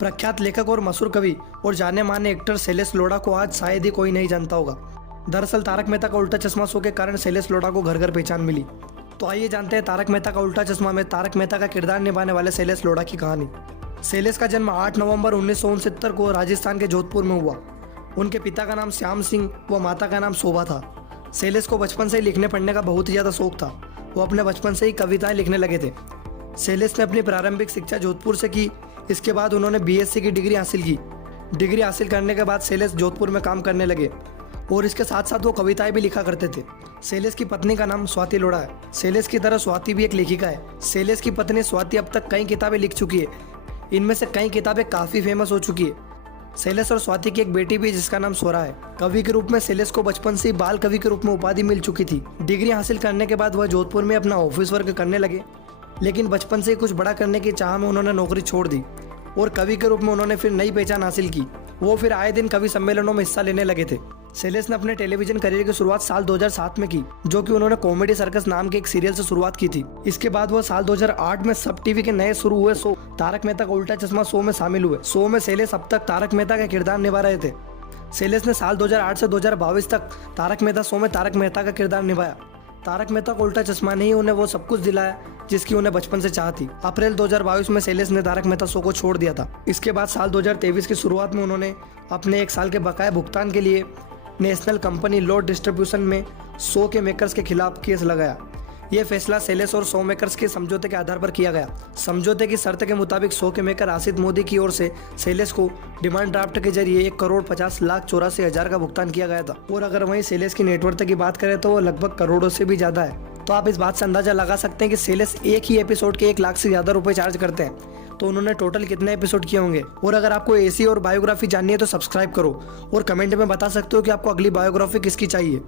प्रख्यात लेखक और मशहूर कवि और जाने माने एक्टर शैलेश लोढ़ा को आज शायद ही कोई नहीं जानता होगा। दरअसल तारक मेहता का उल्टा चश्मा शो के कारण शैलेश लोढ़ा को घर घर पहचान मिली। तो आइए जानते हैं तारक मेहता का उल्टा चश्मा में तारक मेहता का किरदार निभाने वाले शैलेश लोढ़ा की कहानी। शैलेश का जन्म 8 नवंबर 1969 को राजस्थान के जोधपुर में हुआ। उनके पिता का नाम श्याम सिंह व माता का नाम शोभा था। शैलेश को बचपन से ही लिखने पढ़ने का बहुत ही ज़्यादा शौक था। वो अपने बचपन से ही कविताएं लिखने लगे थे। शैलेश ने अपनी प्रारंभिक शिक्षा जोधपुर से की। इसके बाद उन्होंने बीएससी की डिग्री हासिल की। डिग्री हासिल करने के बाद शैलेश जोधपुर में काम करने लगे और इसके साथ साथ वो कविताएं भी लिखा करते थे। शैलेश की पत्नी का नाम स्वाति लोढ़ा है। शैलेश की तरह स्वाति भी एक लेखिका है। शैलेश की पत्नी स्वाति अब तक कई किताबें लिख चुकी है। इनमें से कई किताबें काफ़ी फेमस हो चुकी है। शैलेश और स्वाति की एक बेटी भी है जिसका नाम स्वरा है। कवि के रूप में शैलेश को बचपन से ही बाल कवि के रूप में उपाधि मिल चुकी थी। डिग्री हासिल करने के बाद वह जोधपुर में अपना ऑफिस वर्क करने लगे, लेकिन बचपन से ही कुछ बड़ा करने की चाह में उन्होंने नौकरी छोड़ दी और कवि के रूप में उन्होंने फिर नई पहचान हासिल की। वो फिर आए दिन कवि सम्मेलनों में हिस्सा लेने लगे थे। शैलेश ने अपने टेलीविजन करियर की शुरुआत साल 2007 में की, जो कि उन्होंने कॉमेडी सर्कस नाम के एक सीरियल से शुरुआत की थी। इसके बाद वो साल 2008 में सब टीवी के नए शुरू हुए शो तारक मेहता का उल्टा चश्मा शो में शामिल हुए। शो में शैलेश अब तक तारक मेहता का किरदार निभा रहे थे। शैलेश ने साल 2008 से 2022 तक तारक मेहता शो में तारक मेहता का किरदार निभाया। तारक मेहता का उल्टा चश्मा ने ही उन्हें वो सब कुछ दिलाया जिसकी उन्हें बचपन से चाह थी। अप्रैल 2022 में शैलेश ने तारक मेहता शो को छोड़ दिया था। इसके बाद साल 2023 की शुरुआत में उन्होंने अपने 1 साल के बकाया भुगतान के लिए नेशनल कंपनी लॉ डिस्ट्रीब्यूशन में शो के मेकर्स के खिलाफ केस लगाया। यह फैसला शैलेश और शो मेकर्स के समझौते के आधार पर किया गया। समझौते की शर्त के मुताबिक शो के मेकर आसित मोदी की ओर से शैलेश को डिमांड ड्राफ्ट के जरिए 1,50,84,000 का भुगतान किया गया था। और अगर वहीं शैलेश की नेटवर्थ की बात करें तो वो लगभग करोड़ों से भी ज्यादा है। तो आप इस बात से अंदाजा लगा सकते हैं कि शैलेश एक ही एपिसोड के 1 लाख से ज्यादा रुपए चार्ज करते हैं। तो उन्होंने टोटल कितने एपिसोड किए होंगे। और अगर आपको ऐसी और बायोग्राफी जाननी है तो सब्सक्राइब करो और कमेंट में बता सकते हो कि आपको अगली बायोग्राफी किसकी चाहिए।